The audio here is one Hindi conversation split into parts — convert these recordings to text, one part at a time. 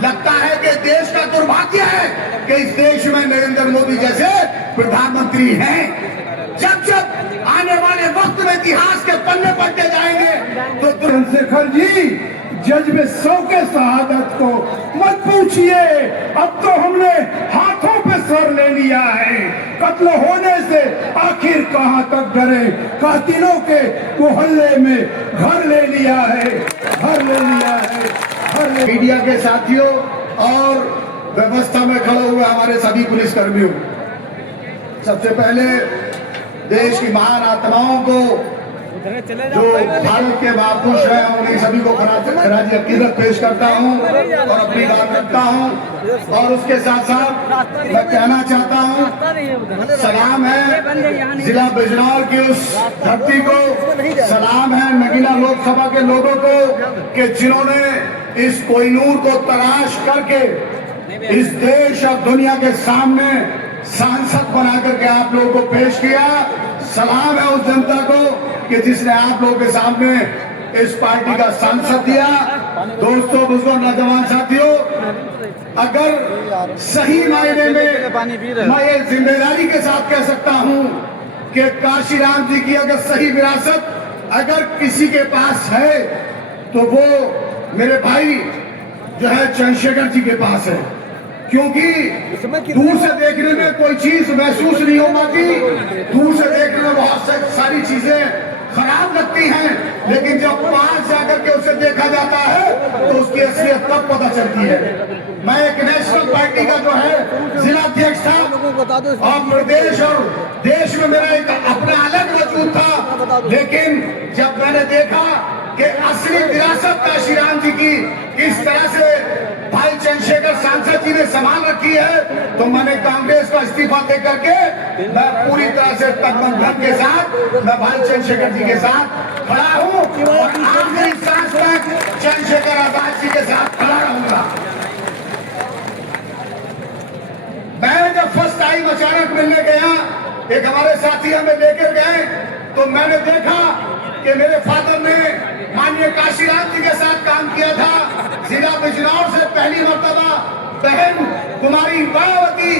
लगता है कि देश का दुर्भाग्य है कि इस देश में नरेंद्र मोदी जैसे प्रधानमंत्री हैं। जब जब आने वाले वक्त में इतिहास के पन्ने पलटे जाएंगे तो चंद्रशेखर जी जज में 100 के शहादत को मत पूछिए, अब तो हमने हाथों पे सर ले लिया है। कत्ल होने से आखिर कहां तक डरे, कातिलों के मोहल्ले में घर ले लिया है, घर ले लिया है। मीडिया के साथियों और व्यवस्था में खड़े हुए हमारे सभी पुलिसकर्मियों, सबसे पहले देश की महान आत्माओं को जो भारत के महापुरुष हैं उन्हीं सभी को खराज अकीदत पेश करता हूं और अपनी बात रखता हूं। और उसके साथ साथ मैं कहना चाहता हूं, सलाम है जिला बिजनौर की उस धरती को, सलाम है नगीना लोकसभा के लोगों को कि जिन्होंने इस कोहिनूर को तलाश करके इस देश और दुनिया के सामने सांसद बना करके आप लोगों को पेश किया। सलाम है उस जनता को कि जिसने आप लोगों के सामने इस पार्टी का सांसद दिया। दोस्तों, बुजुर्गों, नौजवान साथियों, अगर सही मायने में मैं ये जिम्मेदारी के साथ कह सकता हूं कि काशीराम जी की अगर सही विरासत अगर किसी के पास है तो वो मेरे भाई जो है चंद्रशेखर जी के पास है, क्योंकि दूर से देखने में कोई चीज महसूस नहीं हो पाती, दूर से देखने में बहुत सारी चीजें खराब लगती हैं, लेकिन जब पास जाकर के उसे देखा जाता है तो उसकी असलियत तब पता चलती है। मैं एक नेशनल पार्टी का जो है जिला अध्यक्ष था और प्रदेश और देश में मेरा एक अपना अलग वजूद था, लेकिन जब मैंने देखा कि असली विरासत काशीराम जी की किस तरह से भाई चंद्रशेखर सांसद जी ने संभाल रखी है, तो मैंने कांग्रेस का इस्तीफा दे करके मैं पूरी तरह से तटबंधन के साथ मैं भाई चंद्रशेखर जी के साथ खड़ा हूं और आखिरी सांस तक चंद्रशेखर आजाद जी के साथ खड़ा रहूंगा। मैं जब फर्स्ट टाइम अचानक मिलने गया, एक हमारे साथी हमें लेकर गए, तो मैंने देखा कि मेरे फादर ने माननीय काशीराम जी के साथ काम किया था। जिला बिजनौर से पहली मर्तबा बहन कुमारी मायावती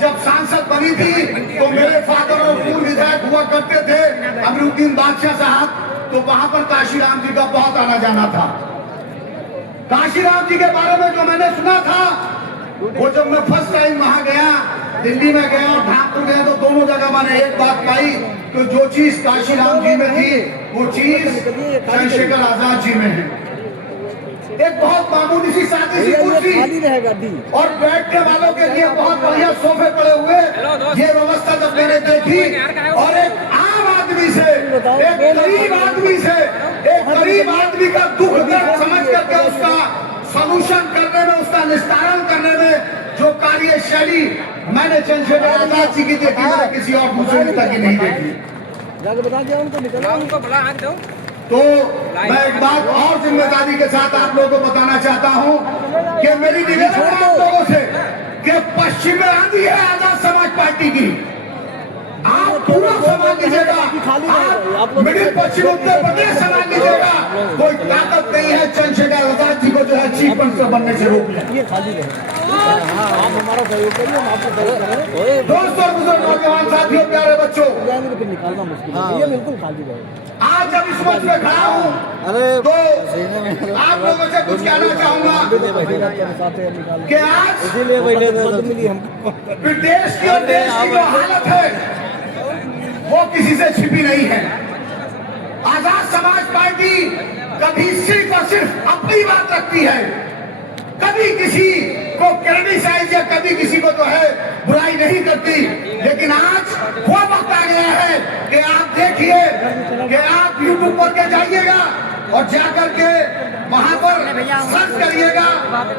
जब सांसद बनी थी तो मेरे फादर और पूर्व विधायक हुआ करते थे अमरुद्दीन बादशाह साहब, तो वहां पर काशीराम जी का बहुत आना जाना था। काशीराम जी के बारे में जो मैंने सुना था, वो जब मैं फर्स्ट टाइम वहां गया, दिल्ली में गया और नागपुर गया, तो दोनों जगह मैंने एक बात पाई, तो जो चीज काशीराम जी में थी वो चीज चंद्रशेखर आजाद जी में है। एक बहुत मामूली सी सादी सी कुर्सी और बैठने वालों के लिए बहुत बढ़िया सोफे पड़े हुए, ये व्यवस्था जब मैंने देखी और एक आम आदमी से, एक गरीब आदमी से, एक गरीब आदमी का दुख दर्द समझ करके उसका सॉल्यूशन करने में, उसका निस्तारण करने में जो कार्यशैली मैंने चंद्रशेखर आजाद जी की देखी, मैंने किसी और दूसरे नेता की नहीं देखी। तो मैं एक बात और जिम्मेदारी के साथ आप लोगों को बताना चाहता हूं कि मेरी निवेदन है आप लोगों से कि पश्चिम में आंधी है आजाद समाज पार्टी की, आप पूरा संभाल लीजिएगा, आप मिडिल पश्चिम उत्तर प्रदेश संभाल लीजिएगा। कोई ताकत नहीं है चंद्रशेखर आजाद जी को जो है चीफ मिनिस्टर बनने से रोकने। दोस्तों, बुजुर्ग, नौजवान साथियों, प्यारे बच्चों, आज जब इस मंच में खड़ा हूँ तो आप लोगों से कुछ कहना चाहूंगा कि आज विदेश की और देश की जो हालत है वो किसी से छिपी नहीं है। आजाद समाज पार्टी कभी सिर्फ और सिर्फ अपनी बात रखती है, कभी किसी को क्रिटिसाइज या कभी किसी को जो है बुराई नहीं करती। लेकिन आज वो वक्त आ गया है कि आप देखिए कि आप यूट्यूब पर के जाइएगा और जाकर के वहां पर सर्च करिएगा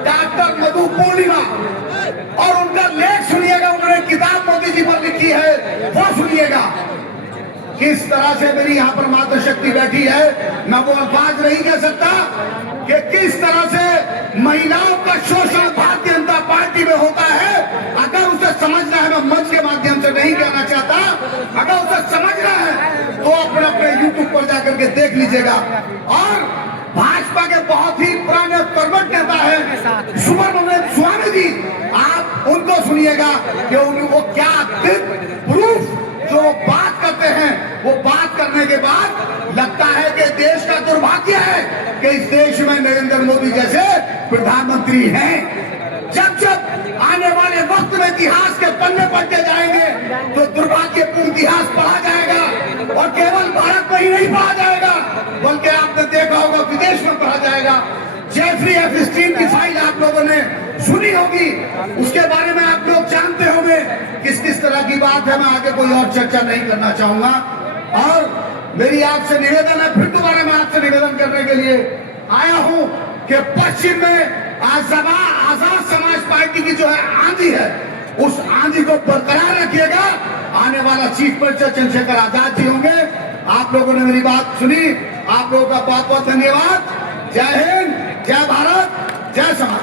डॉक्टर मधु पूर्णिमा और उनका लेख सुनिएगा, उन्होंने किताब मोदी जी पर लिखी है वो सुनिएगा। किस तरह से मेरी यहाँ पर मातृ शक्ति बैठी है, मैं वो अल्फाज नहीं कह सकता कि किस तरह से महिलाओं का शोषण भारतीय जनता पार्टी में होता है। अगर उसे समझना है, मैं मंच के माध्यम से नहीं कहना चाहता, अगर उसे समझना है तो अपने अपने यूट्यूब पर जाकर के देख लीजिएगा। और भाजपा के बहुत ही पुराने कर्मठ नेता है सुब्रमण्यम सुनिएगा कि वो क्या प्रूफ जो बात करते हैं, वो बात करने के बाद लगता है कि देश का दुर्भाग्य है कि इस देश में नरेंद्र मोदी जैसे प्रधानमंत्री हैं। जब जब आने वाले वक्त में इतिहास के पन्ने पलटे जाएंगे तो दुर्भाग्यपूर्ण इतिहास पढ़ा जाएगा, और केवल भारत में ही नहीं पढ़ा जाएगा बल्कि आपने देखा होगा विदेश में पढ़ा जाएगा। जेफरी एपस्टीन की फाइल आप लोगों ने सुनी होगी, उसके बारे में आप लोग जानते होंगे किस किस तरह की बात है। मैं आगे कोई और चर्चा नहीं करना चाहूंगा, और मेरी आपसे निवेदन है, फिर दोबारा मैं आपसे निवेदन करने के लिए आया हूं कि पश्चिम में आजाद समाज पार्टी की जो है आंधी है, उस आंधी को बरकरार रखिएगा। आने वाला चीफ मिनिस्टर चंद्रशेखर आजाद जी होंगे। आप लोगों ने मेरी बात सुनी, आप लोगों का बहुत बहुत धन्यवाद। जय हिंद, जय भारत, जय समाज।